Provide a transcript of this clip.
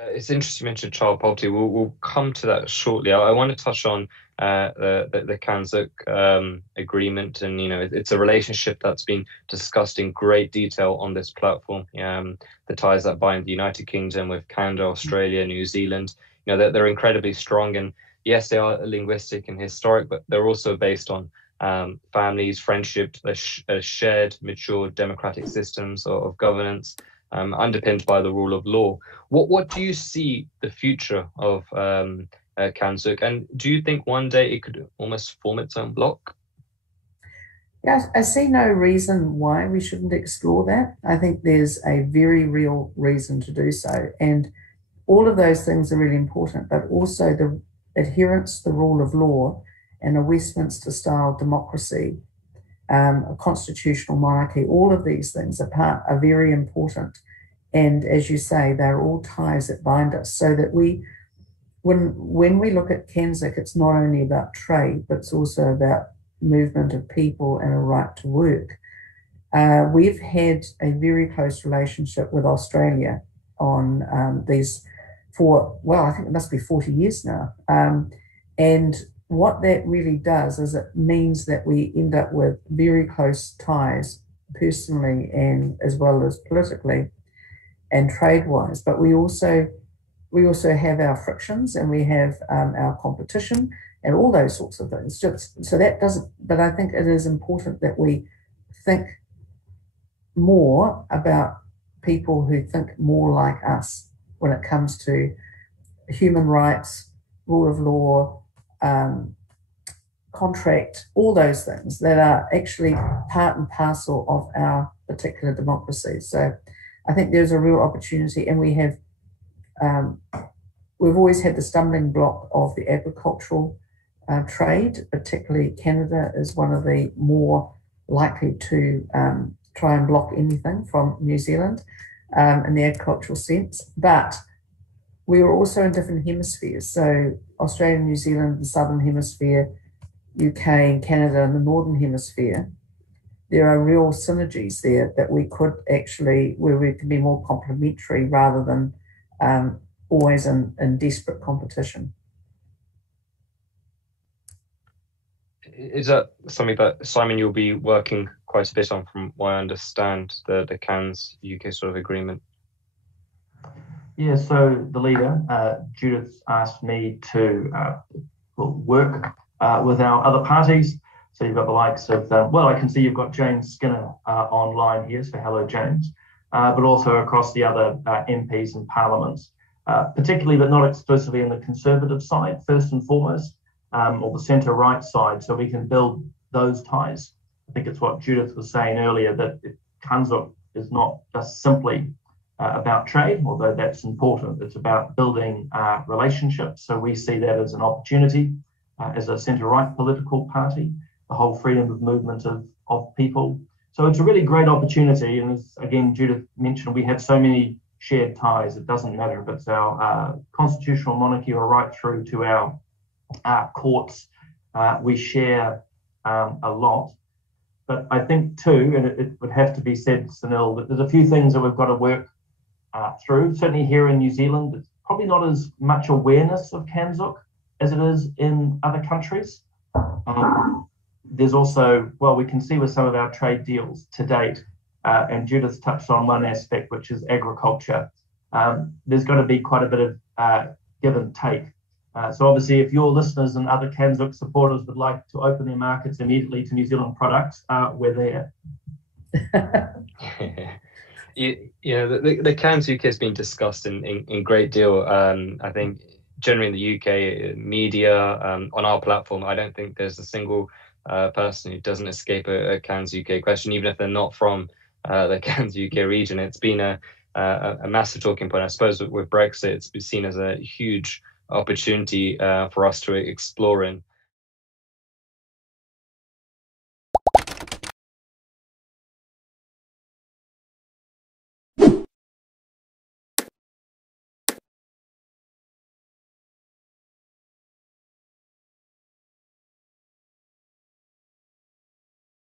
It's interesting you mentioned child poverty. We'll come to that shortly. I want to touch on the CANZUK agreement, and it's a relationship that's been discussed in great detail on this platform. The ties that bind the United Kingdom with Canada, Australia, New Zealand. They're incredibly strong, and yes, they are linguistic and historic, but they're also based on families, friendship, shared, mature democratic systems of governance, underpinned by the rule of law. What do you see the future of CANZUK, and do you think one day it could almost form its own bloc? Yeah, I see no reason why we shouldn't explore that. I think there's a very real reason to do so. And all of those things are really important, but also the adherence to the rule of law and a Westminster-style democracy, a constitutional monarchy, all of these things are very important. And as you say, they're all ties that bind us, so that when we look at CANZUK, it's not only about trade, but it's also about movement of people and a right to work. We've had a very close relationship with Australia on these I think it must be 40 years now. And what that really does is it means that we end up with very close ties personally and as well as politically and trade-wise. But we also have our frictions, and we have our competition and all those sorts of things. But I think it is important that we think more about people who think more like us when it comes to human rights, rule of law, contract, all those things that are actually part and parcel of our particular democracy. So I think there's a real opportunity, and we've always had the stumbling block of the agricultural trade. Particularly Canada is one of the more likely to try and block anything from New Zealand in the agricultural sense. But we are also in different hemispheres. So Australia and New Zealand, the southern hemisphere, UK and Canada in the northern hemisphere. There are real synergies there that we could actually, where we can be more complementary rather than always in desperate competition. Is that something that, Simon, you'll be working quite a bit on, from what I understand, the CANS UK sort of agreement? Yeah, so the leader, Judith, asked me to work with our other parties. So you've got the likes of, I can see you've got James Skinner online here, so hello, James, but also across the other MPs and parliaments, particularly but not exclusively in the Conservative side, first and foremost, or the centre-right side, so we can build those ties. I think it's what Judith was saying earlier, that CANZUK is not just simply about trade, although that's important. It's about building relationships. So we see that as an opportunity as a centre-right political party, the whole freedom of movement of people. So it's a really great opportunity. And as, again, Judith mentioned, we have so many shared ties. It doesn't matter if it's our constitutional monarchy or right through to our courts. We share a lot. But I think too, and it would have to be said, Sunil, that there's a few things that we've got to work through. Certainly here in New Zealand, there's probably not as much awareness of CANZUK as it is in other countries. There's also, we can see with some of our trade deals to date, and Judith touched on one aspect, which is agriculture. There's got to be quite a bit of give and take. So obviously, if your listeners and other CANZUK supporters would like to open their markets immediately to New Zealand products, we're there. The CANZUK has been discussed in great deal. I think generally in the UK media, on our platform, I don't think there's a single person who doesn't escape a CANZUK question, even if they're not from the CANZUK region. It's been a massive talking point. I suppose with Brexit, it's been seen as a huge opportunity for us to explore in.